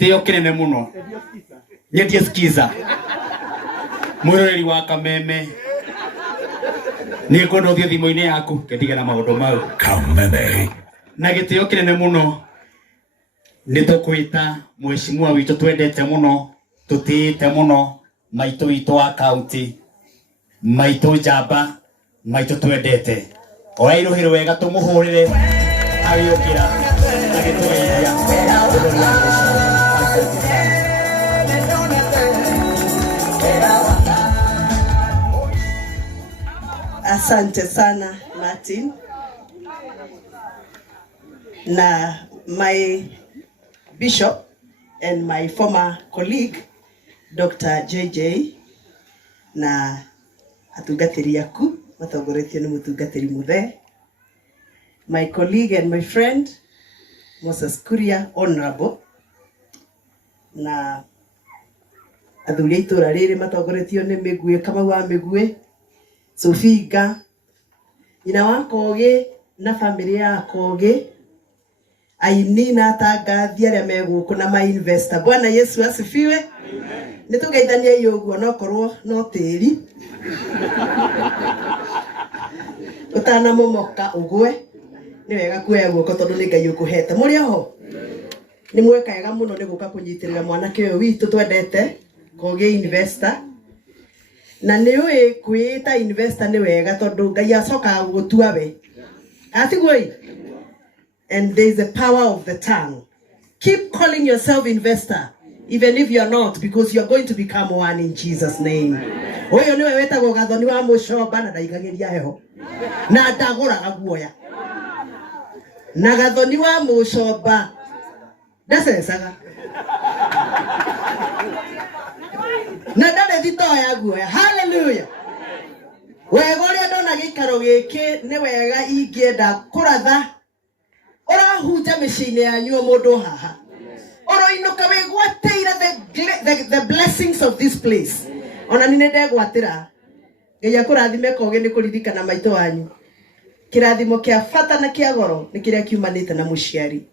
Teo kinene muno. Nyetie skiza. Muroreri wa Kameme. Ni kono thio thimo-ini yaku ketiga na maundu mau. Kameme. Na gitio kinene muno. Ni tukwita mheshimiwa witu twendete muno, tutiite muno, maitu witu wa county, maitu njamba, maitu twendete. Oairuhiro wega tumuhurire agiyukira agitweithia. Asante sana Martin. Na my bishop and my former colleague Dr. JJ na atungatiri yaku matongoretio ni mutungatiri muthe, my colleague and my friend Moses Kuria Honorable na athuri itura riri matongoretio ni Migwe kama wa Migwe Sofiga nyina wa Koge na family ya Koge aini na tangathi aria meguku na ma investor. Bwana Yesu asifiwe. Amen. Nitugeithania yoguo no korwo no tiri utana momoka ugwe ni wega kuya guoko tondu ni Ngai ukuhete. Muri ho ni mweka wega muno ni guka kunyitirira mwanake uyu witu twendete Koge investor. Na ni uyi kwita investor ni wega tondu Ngai acoka gutua we atigoi. And there's a power of the tongue. Keep calling yourself investor, even if you're not, because you're going to become one in Jesus' name. Oyo niwe wetagwo gathoni wa mucoba na ndaigagiria heho. Na ndaguraga guoya. Na gathoni wa mucoba ndacecaga. Na ndare thito ya guoya. Hallelujah. Wega uria ndona gikaro giki ni wega ingienda kuratha ora huja micini yanyu mundu haha ora inuka wigwateira the blessings of this place. Ona ni ndegwatira Ngai akurathime Koge ni kuririkana maito wanyu. Kirathimo kia fata na kia goro ni kiria kiumanite na muciari.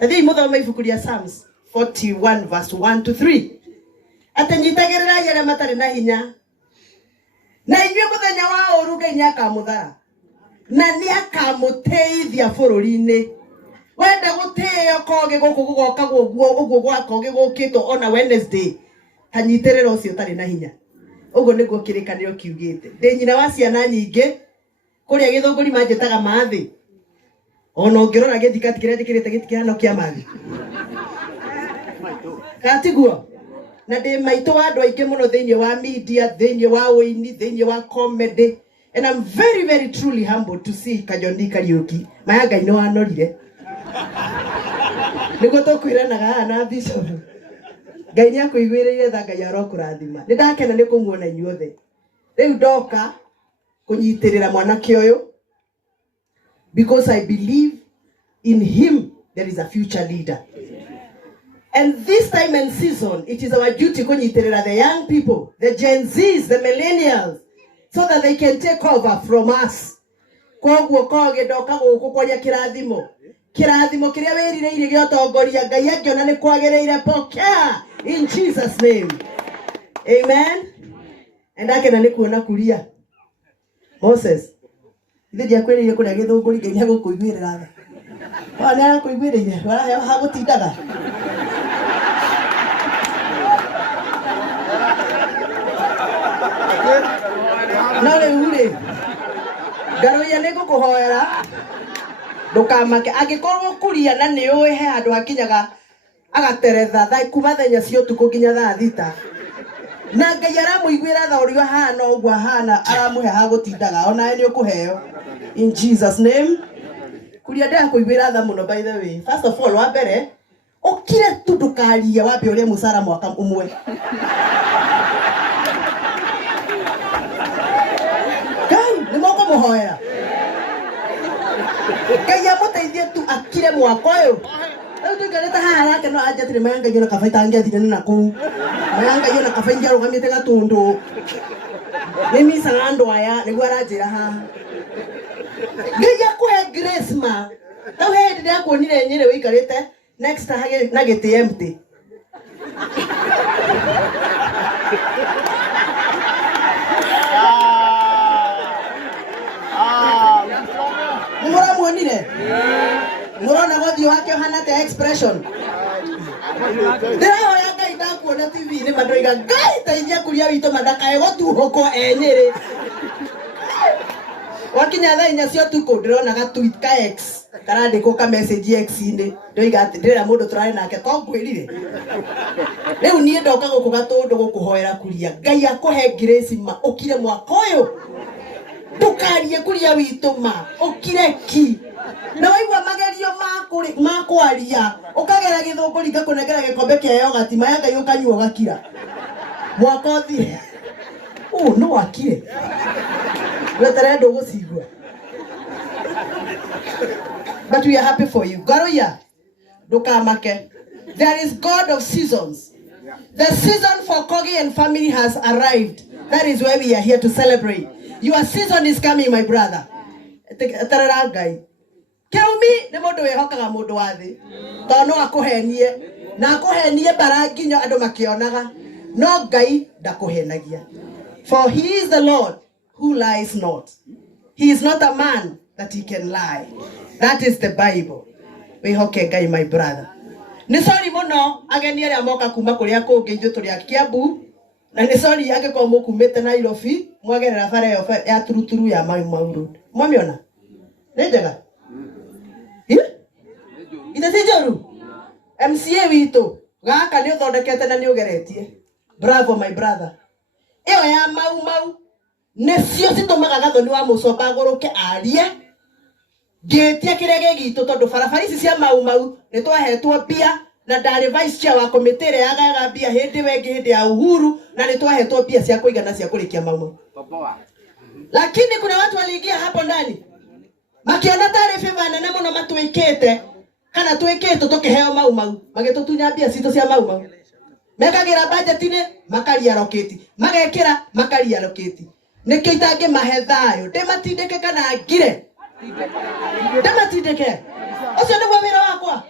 Tathi muthoma ibuku ria Psalms 41 verse 1 to 3. Atanyitagirira yere matari na hinya. Na inywe muthenya wa uru Ngai akamuthara. Na ni akamuteithia bururi-ini. Wenda guteo Koge guku gugoka guguo gwa Koge gukito ona Wednesday tanyitirira ucio tari na hinya. Ugo niguo kirikaniro kiugite. Ndi nyina wa ciana nyingi kuria githunguri manjetaga mathi. Ona ungirora githika tikire ndikirite gitikirano kia mathi. Katiguo. Na ndi maito wa andu aingi muno thiini wa media, thiini wa uini, thiini wa comedy. And I'm very, very truly humbled to see Kajondi Kariuki. Maya Ngai no anorire. Niko tukwiranaga na bishop. Ngai ni akuiguirire tha Ngai arokurathima. Ni ndakena ni kumuona inyuothe. Riu ndoka kunyitirira mwanake uyu because I believe in him there is a future leader. And this time and season, it is our duty kunyitirira the young people, the Gen Zs, the millennials, so that they can take over from us. Koguo Koge ndoka guku kwaria kirathimo. Kirathimo kiria wirireire giotongoria Ngai angiona ni kwagereire pokea in Jesus name. Amen. And akena ni kuona kuria. Moses. Ndiye akwirire kuria githunguri Ngai agukuiguirira tha. Wana akuiguirire, wala hagutindaga. Nale ure. Garo ya nego kuhoera. Ndukamake agikorwo kuria na ni uwe he andu akinyaga agateretha thai kuma thenya cio tuku nginya thaa thita. Na Ngai aramuiguira tha urio hana uguo hana aramuhe ha gutindaga ona ni ukuheo in Jesus name. Kuria ndia kuiguira tha muno by the way. First of all wa mbere ukire tu ndukaria wambe uria musara mwaka umwe. Ngai ni moko muhoera. Ngai amuteithie tu akire mwaka uyu. Riu ngareta haha yake no anjatire mayanga yona kabaita angiathire na kuu. Mayanga yona kabaita arugamite gatundu. Ni misa andu aya niguo aranjira haha. Ngai akuhe grace ma. Tau he ndire akuonire nyire wikarite next hage na giti empty. Mura muonire? Mura na gothi wake hana te expression. Ndira hoya Ngai ndakuona TV ni mandoiga Ngai taithia kuria wito madakae gotuhoko enyere. Wakinya thaa inya cia tuko ndirona ga tweet ka X karandiko ka message X ine ndoiga ati ndira mundu turari nake to ngwirire. Riu nie ndoka guku gatundu gukuhoera kuria Ngai akuhe grace ma ukire mwaka uyu. Tukarie kuria wito ma ukire ki. Na waigua magerio makwaria ukagera githunguri ngakunengera gikombe kia yogurt maya Ngai ukanyua gakira. Mwaka uthire. No akire. But we are happy for you. Garoya, Dukamake. There is God of seasons. The season for Kogi and family has arrived. That is why we are here to celebrate. Your season is coming, my brother. Tararagai. Kerumi ne modo wehokaga mundu wathi. Tono akuhenie. Na akuhenie baranginyo andu makionaga. No Ngai ndakuhenagia. For he is the Lord who lies not. He is not a man that he can lie. That is the Bible. We hoke Ngai, my brother. Ni sorry muno ageni aria moka kuma kuria kungi ithu turi Kiambu. Na ni sorry yake kwa mukumete Nairobi mwagerera bara ya turuturu ya Mau Road. Mwamiona? Ni njega? Ite tijoru. MCA wito gaka ni uthondekete na ni ugeretie. Bravo my brother. Iyo ya Mau necio citumaga gathoni wa mucoba guruke arie ngetia kirege gitu tondu barabara ici cia Mau ni twahetwo bia na ndari vice chair wa committee ya gaga bia hindi wengi hindi ya Uhuru na ni twahetwo bia cia kuigana cia kurikia Mau. Lakini kuna watu waliingia hapo ndani makiona taarifa nene muno matwikite kana twikite tukiheo Mau magitutunya bia citu cia Mau. Mekagira budget ine makaria roketi magekira makaria roketi nikio itange mahethayo dematindike kana ngire dematindike ucio niguo wira wakwa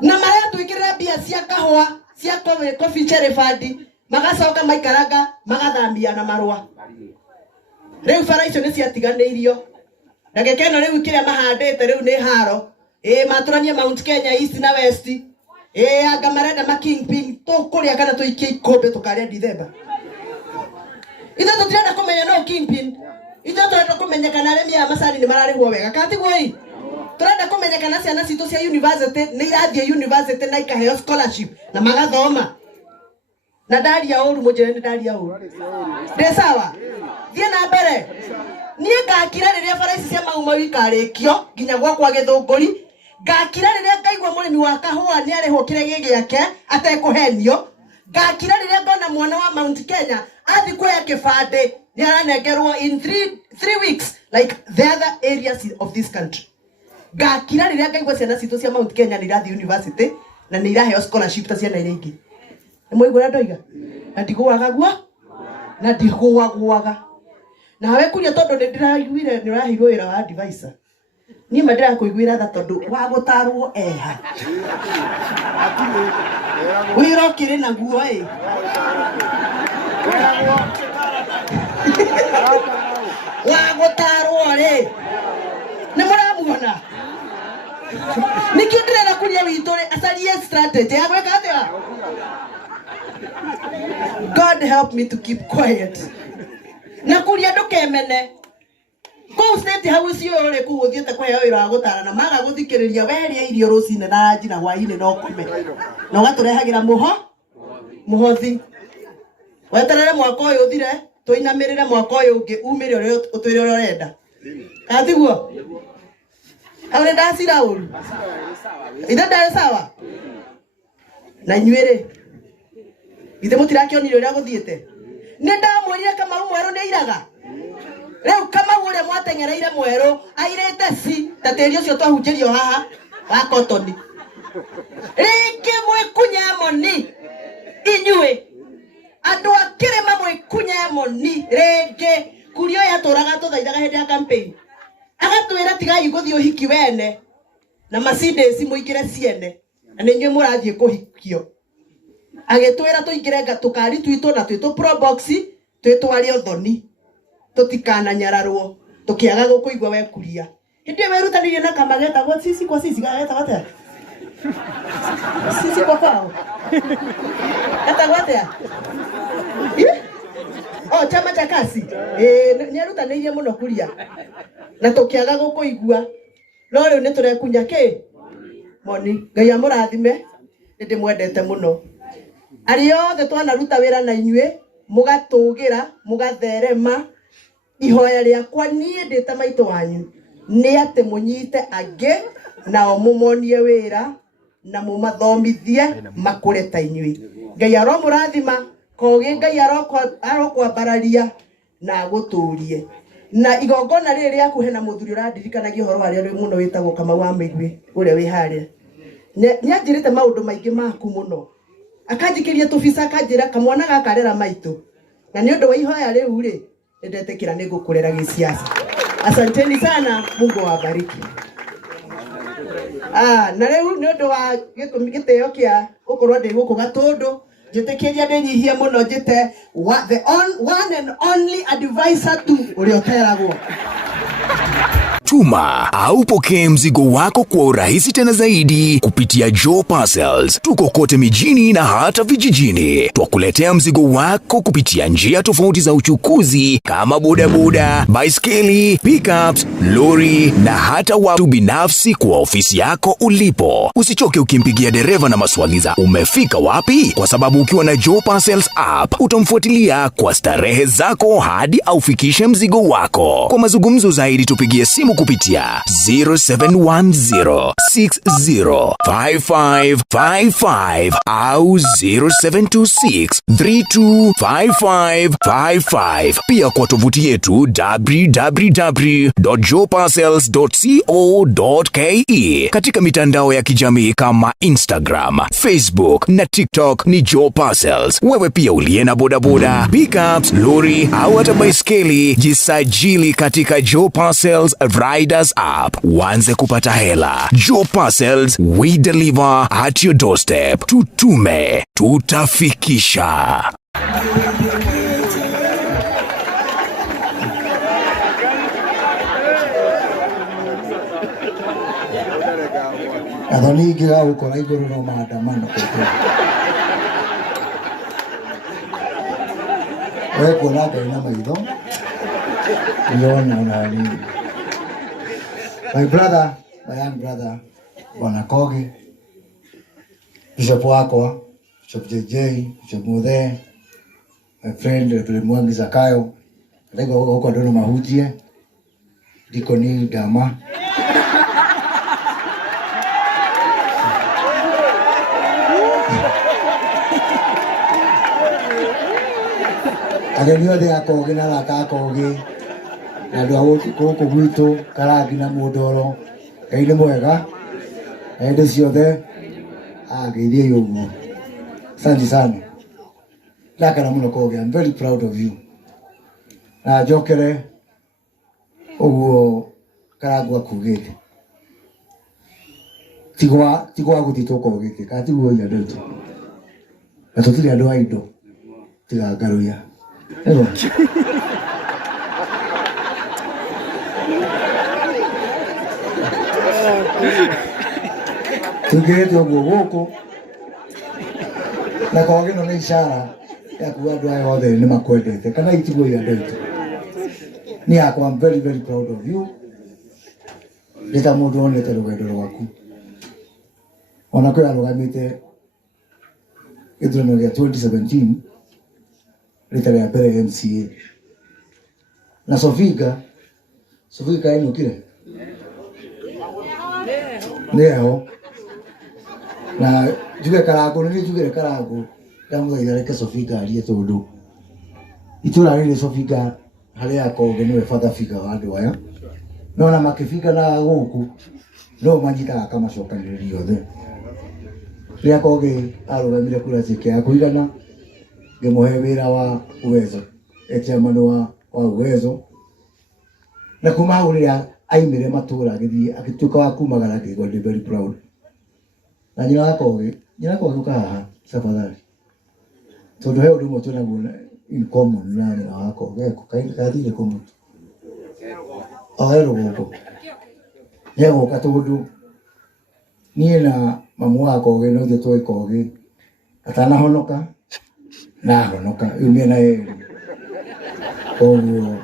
na maria twikirira bia cia kahwa cia coffee cherry fund magacoka maikaranga magathambia na marua riu bara icio ni ciatiganeirio na gekeno riu kiria mahandite riu ni haro maturania Mount Kenya East na West anga marenda ma kingpin to kuria kana to ikie ikombe tukaria December. Itho tutirenda kumenya no kingpin. Itho turenda kumenya kana aremi ya macani ni mararihwo wega. Katiguo ii. Turenda kumenya kana ciana citu cia university ni irathie university na ikaheo scholarship na magathoma. Na ndaria uru mujere ni ndaria uru. Ndi sawa. Thie na mbere. Nie ngakira riria bara ici cia Mau ikarikio nginya gwakwa Githunguri. Ngakira riria ngaigua murimi wa kahua ni arihwo kirege giake atekuhenio. Ngakira riria ngona mwana wa Mount Kenya athi kuya kibande ni aranengerwo in 3 weeks like the other areas of this country. Ngakira riria ngaigua ciana citu cia Mount Kenya ni irathi university na ni iraheo scholarship ta ciana iria ingi. Ni muigua ndoiga na ndigwaga guo na ndigwaga nawe kuria tondu ni ndiraiguire ni urahirwo wira wa advisor. Ni madira kuiguira tha tondu wa gutarwo eha. Wiro kire na guo wa gutarwo ri. Ni muramuona? Nikio ndirenda kuria witũ ri acarie strategy ya gweka atia. God help me to keep quiet. Na kuria ndukemene. Ko state hau cio ri ku uthiete kweheo wira wa gutarana maga guthikiriria weria irio rucine na ranji na hwaini no kume. Na ugaturehagira muhothi. Weterere mwaka uyu uthire tuinamirire mwaka uyu ungi umire uri utwire uri urenda. Atiguo. Aure ndacira uru. Ithe ndari sawa. Na nyuire. Ithe mutirakionire uria guthiete. Ni ndamwirire kama mweru ni iraga. Leo kama ule mwatengereire mweru airete si tateri ucio twahunjirio haha wa cotton. Ringi mwikunya moni inyue andu akire mwikunya moni ringi kurio yaturaga tuthaithaga hindi ya campaign agatwira tigai guthii uhiki wene na Mercedes muigire ciene na ninyue murathie kuhikio agitwira tuingirenga tukari twito na twito pro box twitware othoni tutikana nyararwo tukiaga gukuigwa wekuria hindi werutanirie na kamageta go sisi kwa sisi gata wate sisi kwa kwao gata wate oh chama cha kasi nierutanirie muno kuria na tukiaga gukuigwa no riu niturekunya ki moni ngai amurathime ndi mwendete muno ari othe twanaruta wira na inyue mugatugira mugatherema ihoya riakwa nie ndita maito wanyu ni ate munyite ange nao mumonie wira na mumathomithie makure ta inyue ngai aromurathima kogi ngai arokwambararia na guturie na igongona riri riaku hena muthuri urandirikanagia horo waria ri muno witagwo Kamau wa Migwi uria wi haria nyanjirite maundu maingi maku muno akanjikiria tubisa akanjira kamwana gakarera maitu na ni undu wa ihoya riu ri ndetekira nigukurera giciasa. Asanteni sana, Mungu awabariki. Na riu ni undu wa giteo kia ukorwo ndi guku Gatundu njitikiria ndinyihie muno njite the one and only advisor to urioteragwo. Tuma au pokea mzigo wako kwa urahisi tena zaidi kupitia Joe Parcels. Tuko kote mijini na hata vijijini. Twakuletea mzigo wako kupitia njia tofauti za uchukuzi kama bodaboda, baiskeli, pickups, lori na hata watu binafsi kwa ofisi yako ulipo. Usichoke ukimpigia dereva na maswali za umefika wapi, kwa sababu ukiwa na Joe Parcels app utamfuatilia kwa starehe zako hadi aufikishe mzigo wako. Kwa mazungumzo zaidi tupigie simu kupitia 0710605555 au 0726325555. Pia kwa tovuti yetu www.joeparcels.co.ke. Katika mitandao ya kijamii kama Instagram, Facebook na TikTok ni Joe Parcels. Wewe pia uliye na bodaboda, pickups, lori au hata baiskeli, jisajili katika Joe Parcels Riders app. Uanze kupata hela. Joe Parcels, we deliver at your doorstep. Tutume, tutafikisha. Adoni gira ukora iguru no maandamano kwetu. Wewe kuna na maitho. Uliona nani? My brother, my young brother, Bwana Kogi, Bishop wako, Bishop JJ, Bishop Muthe, my friend Reverend Mwangi Zakayo, lego huko ndo mahujie, Dikoni Dama. Ageniwa de Kogi na la Kogi. Na ndio huko gwitu karagi na mudoro kaile mwega ende ciothe ageithie yugo. Asante sana ndakana muno Kogi, I'm very proud of you. Na jokere uguo karagu akugite tigwa gutito Kogi kati guo ya ndeto na tutiri andu aido tiga garuya ego tugete guoko na Kogi no ni ishara ya kuwa andu aya othe ni makwendete kana itigo ya ndeto ni akwa. I'm very very proud of you. Leta mundu onete rugendo rwaku ona kwa arugamite ithurano rĩa 2017 rita rĩa mbere MCA na Sofika ino kire leo na juge karago ni juge karago damu ya reke Sofika aliye tondu itura rĩrĩ Sofika haria Kogi niwe father figure wa andu aya no na makifika na guku no manyitaga kama cokanĩrĩria yothe ria Kogi arugamire kura ciake ya kuigana ngemuhe wira wa Uwezo chairman wa Uwezo na kuma uriya aimire matura agithii agituka wa kumagara ngigwa ndi very proud na nyina Kogi ukahaha tafadhali tondu he undu mwe naguo in common na nyina wako geko kathire kumutu aero goko yego katundu nie na mamu wako ge no thie toi kogi atana honoka na honoka umena koguo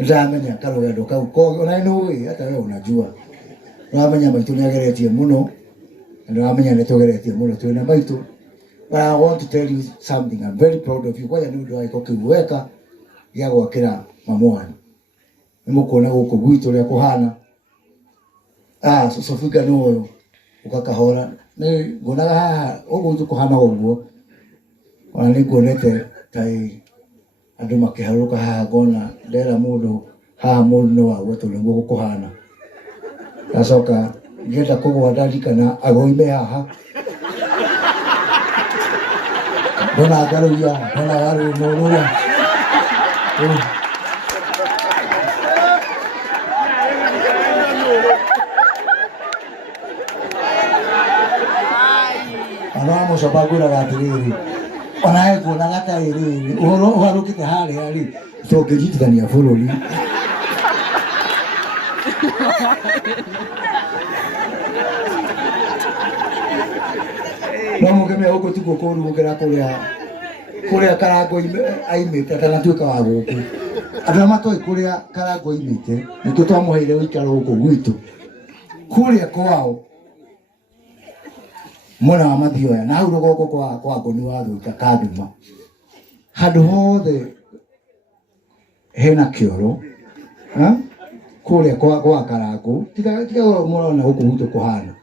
ndamenya karugendo kau kogi ona nui hata wewe unajua ndamenya maitu niageretie muno ndamenya nitugeretie muno twina maitu. But I want to tell you something. I'm very proud of you. Kwa nini ndio aiko kiweka ya gwakira mamwani nimukona guko gwitu ria kuhana Sofika no ukakahora ni ngonaga haha ugutu kuhana uguo ona ni kuonete tai andu makiharuka haha ngona ndera mundu haha mundu no agwetu lengo gukuhana asoka ngenda kugwa ndalikana agoime haha bona garuya bona garu noruya Ana musabagura gatiriri ona ego na gatiriri uhoro kite hali hali to gejitania fuloli no mugeme uko tuko koru mugera kuria karango aimite kana tuika wa guku andå matoi kuria karango imite nikio twamuheire uikaro guku gwitu kuria kwao mwana wa Mathioya na hau rugoko kwa ngoni wa thuika Kaduma handu hothe hena kioro kuria kwa karango tiga murona guku gwitu kuhana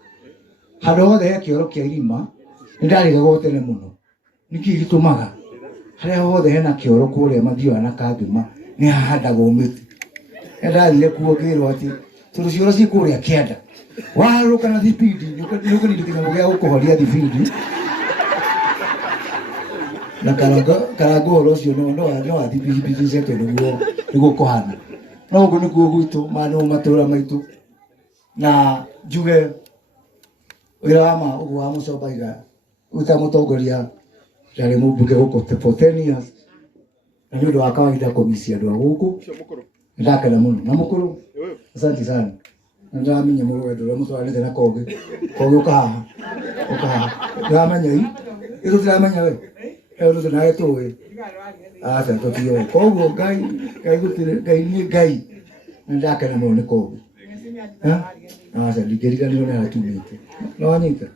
handu hothe he kioro kia irima ndariga gotene muno niki gitumaga haria hothe hena kioro kuria Mathioya na Kaduma ni hahandagwo miti ndathire kuo ngirwo ati tundu cioro ci kuria kienda waruka na thibindi nyuka ni kinyamo gia gukuhoria thibindi na karango rocio no thibindi zetu niguo kuhana no uguo niguo gwitu mano matura maitu na njuge wira wa ma uguo wa Mucomba uta mutongoria yari mubunge guku for 10 years na ndio wa kawaida komisia ndo guku ndakana muno na mukuru asante sana ndamenya muruwe ndo mutwarite na kogi ukaha ndamenya izo ndamenya we ero ndo nae tuwe asa tokio kogo gai ni gai ndakana muno ni kogi asa ligeriga ni na tumite no anyita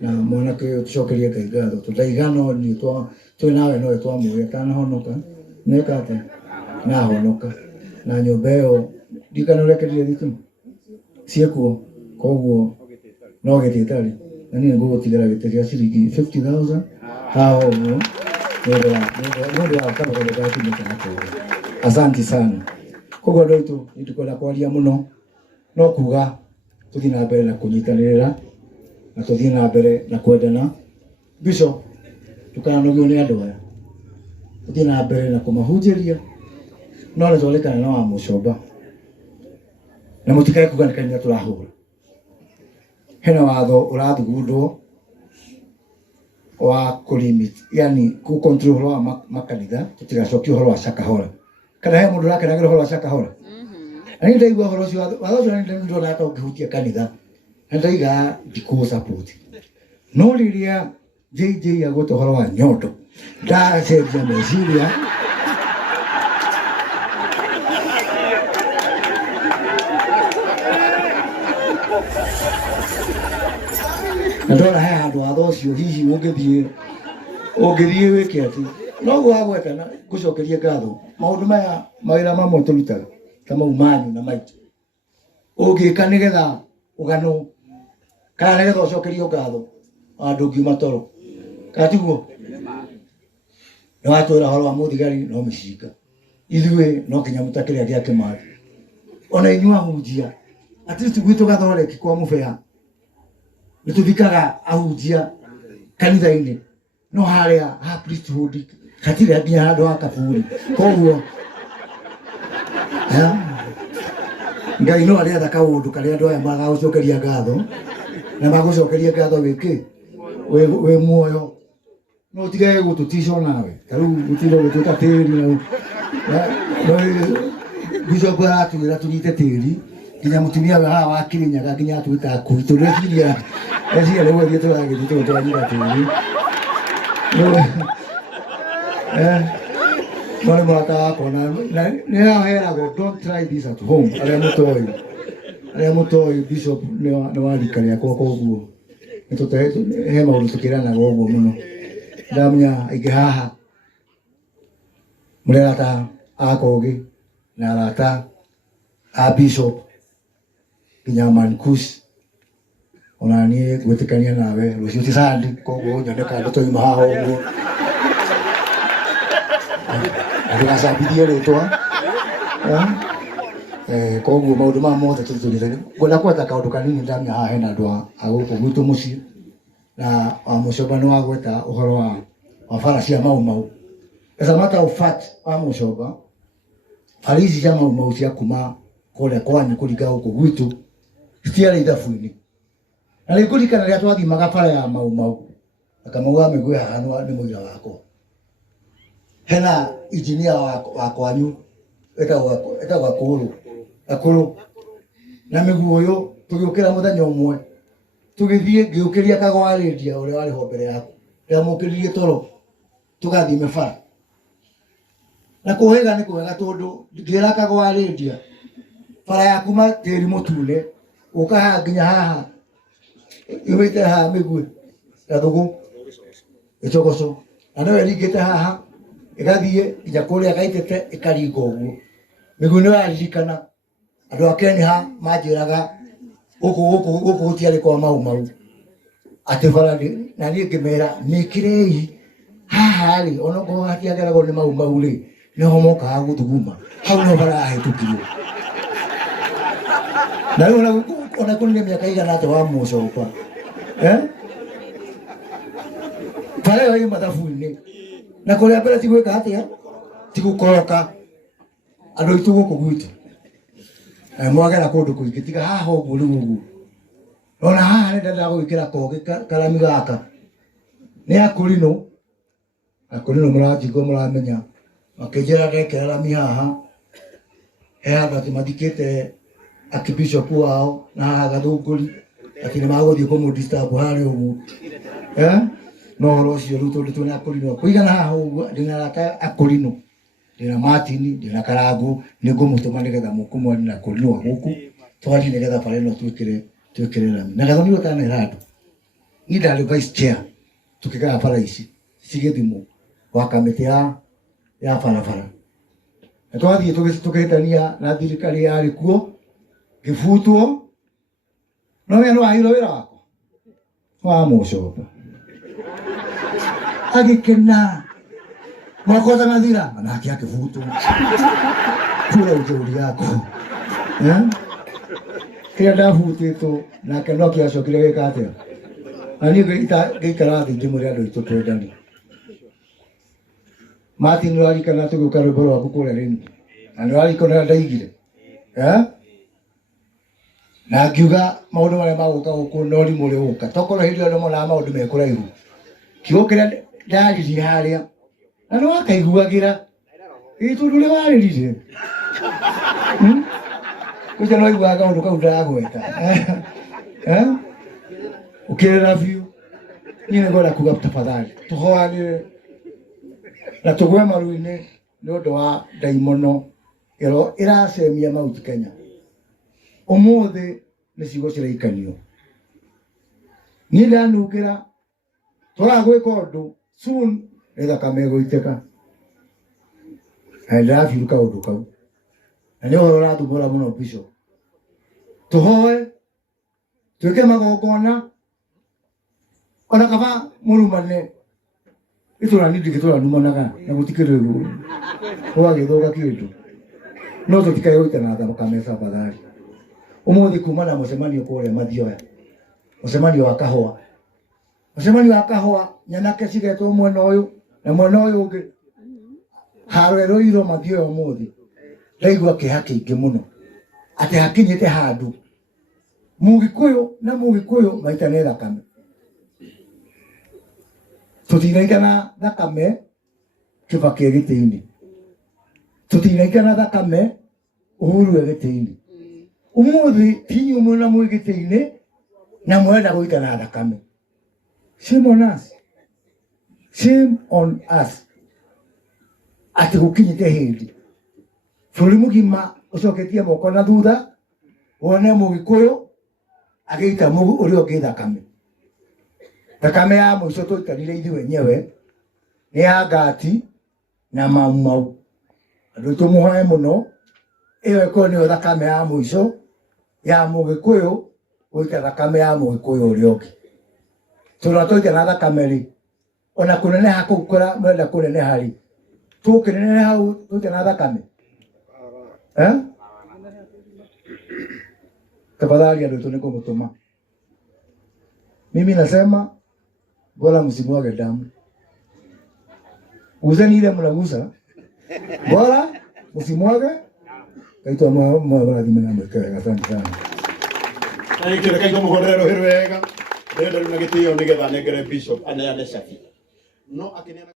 na mwana ke tucokerie Ngai ngatho tutaigano ni twa nawe no twamuye kana honoka nekate na honoka na nyumba yo dikano rekerie thitu ciekuo koguo no gititari na ni ngugutigara gitiria ciringi 50,000 hao no ndio kama kwa datu mtakatifu. Asante sana koguo ndoito nitukola kwaria muno no kuga tuthi na mbere na kunyitanirira na tuthi na mbere na kwendana bisho tukanogio ni andu aya tuthi na mbere na kumahunjiria no le zoleka na wa Mucomba na mutikae kuganikania turahura hena watho urathugundwo wa kulimit yani ku control wa makanitha tutigacokia horo wa Shakahora kana he mundu rake nagiro horo wa Shakahora ani ndaigua horo cio watho ndio na ukihutia kanitha ndaiga ndiko support no riria JJ agoto horo wa nyondo ndacenjia meciria ndora he handu watho cio hihi ungithie wike ati no gwagweta na gucokeria ngatho maundu maya mawira mamwe turutaga kama umanyu na maitu ungika nigetha ugano kana nigetha ucokerio ngatho andu ngiuma toro katiguo no atwira horo wa muthigari no micika ithue no kinya mutakiria gia kimari ona inyua hunjia at least gwitu gathoreki kwa mubea nituvikaga ahunjia kanitha-ini no haria ha priesthood katire nginya handu ha kaburi koguo Ngai no aria kaundu karia andu aya magagucokeria ngatho na magucokeria ngatho wiki we muoyo no tigae gututisho nawe taru gutiro gutuka tiri no Bishop aratugira tunyite tiri nginya mutumia we haha wakirinyaga nginya twita kuituriria eci ale werie turagithito turanyira tiri Mwana mwaka kona nea hera go don't try this at home ale mutoi bishop ne walikaria kwa koguo nitote he maundu tukirana goguo muno ndamya ige haha murata akogi na rata a bishop kinyaman kus onani gwetikania nawe rucio sandi koguo nyoneka ndo toima haha uguo Ndikasambithie ritwa koguo maundu ma mothe tutulire ngona kwata kaundu kanini ndamya haha hena andu a guku gwitu mucii na Mucoba no agweta uhoro wa bara cia mau as a matter of fact Mucoba farisi cia mau cia kuma kuria kwanyu kuringa guku gwitu citiarĩ ithabu-inĩ na nĩngũririkana rĩrĩa twathimaga bara ya mau akamauga mĩgwĩ haha nĩ mũira wakwa hena engineer wa kwanyu etagwo akuru na mĩguĩ ũyũ tũgĩũkĩra mũthenya ũmwe tũgĩthiĩ ngĩũkĩria kagwarendia ũrĩa warĩ ho mbere yaku rĩrĩa mũkĩririe toro tũgathiĩ mĩbara na kũhĩga nĩ kwega tondũ ngĩra kagwarendia bara ya kuma tĩri mũtune ũka haha nginya haha ĩwĩte haha mĩguĩ ya thũgũ ĩcogoco na no ĩringĩte haha ĩgathiĩ nginya kũrĩa gaitĩte ĩkaringa ũguo mĩguĩ nĩ yaririkana andũ a Kenya manjĩraga gũkũ gũtiarĩ kwa mau atĩ bara na niĩ ngĩmera mĩkĩrei haha rĩ ona korwo hatiageragwo nĩ mau rĩ nĩho mokaga gũthuguma hau no bara yahĩtũkirio na rĩu ona kũrĩ mĩaka igana atĩa wa Mucoba bara ĩyo ĩ mathabu-inĩ na kũrĩa mbere ti gwĩka atĩa ti gũkoroka andũ aitũ gũkũ gwitũ mwagera kũndũ kũingĩ tiga haha ũguo rĩu ũguo ona haha nĩ ndendaga gwĩkĩra kogi karami gaka nĩ akũrinũ mũranjigua mũramenya makĩnjĩra ndekĩra rami haha he handũ atĩ mathikĩte akibishop wao na haha gathũngũri atĩ nĩ magũthiĩ kũmũ-disturb harĩa ũguo no ũhoro ũcio rĩu tondũ twĩna akũrinũ kũigana haha ũguo ndĩna arata akũrinũ ndĩna Martin ndĩna Karangũ nĩ ngũmũtũma nĩgetha mũkũmwani na akũrinũ a gũkũ twathiĩ nĩgetha bara ĩno twĩkĩre rami na gathoni ũtanera andũ niĩ ndarĩ vice chair tũkĩgaga bara ici cigĩthimwo wa kamĩtĩ ya barabara na twathiĩ tũkĩhĩtania na thirikari yarĩ kuo ngĩbutwo no wee nĩ waheirwo wĩra wakwa wa Mucoba agĩkena mwaka ũtanathira nake akĩbutwo kura ũtũũri yakwa kĩrĩa ndabutĩtwo nake no kĩacokire gĩka atĩa na niĩ ngĩikara thĩ ngĩmwĩra andũ aitũ twendani Martin nĩũraririkana tũgĩũka rwĩmbo rwaku kũrĩa rĩngĩ na nĩũraririkana ũrĩa ndaigire na ngiuga maũndũ marĩa magũka gũkũ no rimũ rĩgũka tokorwo hĩndĩ ĩyo nĩmonaga maũndũ me kũraihu kiugo kĩrĩa ndaririe harĩa na nĩwakaiguagĩra tondũ ũrĩa warĩrire ũcio no aiguaga kaũndũ kau ndagweta ũkĩrĩra biũ niĩ nĩngwenda kuga tafadhali tũhoanĩre na tũgwe maru-inĩ nĩ ũndũ wa ndaimono ĩro ĩracemia Mount Kenya ũmũthĩ nĩ ciugo ciraikanio niĩ ndanungĩra twagwĩka ũndũ soon nĩ thakame ĩgũitĩka na ndĩrabiru kaũndũ kau na nĩ ũhoro ũrathumbũra mũno bishop tũhoe twĩke magongona ona kaba mũrumane itũra nĩ ndĩgĩtũra numanaga na gũtikĩrĩ ũguo ũgagĩthũka kĩndũ no tũtikae gũita na thakame tafadhali ũmũthĩ kuma na mũcemanio kũrĩa Mathioya mũcemanio wa kahũa nyanake cigetwo mwena ũyũ na mwena ũyũ ũngĩ haro ĩroirwo Mathioya ũmũthĩ ndaigua kĩeha kĩingĩ mũno atĩ hakinyĩte handũ Mũgĩkũyũ na Mũgĩkũyũ maita nĩ thakame Tutinaikana thakame Kibaki gĩtĩ-inĩ. Tutinaikana thakame Uhuru gĩtĩ-inĩ. Umuthi tinyu mwena mwĩ gĩtĩ-inĩ na mwenda gũikara thakame. Shame on us. Shame on us. Ati gũkinyĩte hĩndĩ bũrũri mũgima ũcoketie moko na thutha wone Mũgĩkũyũ agĩita ũrĩa ũngĩ thakame. Thakame ya mũico twaikarire ithuĩ wenyewe nĩ ya Ngati na Mau Mau. Andũ tũmũhoe mũno ĩyo ĩkorwo nĩyo thakame ya mũico ya Mũgĩkũyũ gũita thakame ya Mũgĩkũyũ ũrĩa ũngĩ. Tũrona twaita na thakame rĩ, ona kũneneha kũu mwenda kũneneha rĩ, tũkĩneneha hau twaita na thakame. Tafadhali andũ tũ nĩkũmũtũma. Mimi nasema bora msimwage damu. Uzeni ile mnagusa. Bora msimwage. Kaitwa mwa dhimana mwekere. Asante sana. Aikire kaitwa muhorero hirwega. Ndenda runa gitio nigetha negere bishop anayane shafi. No akinena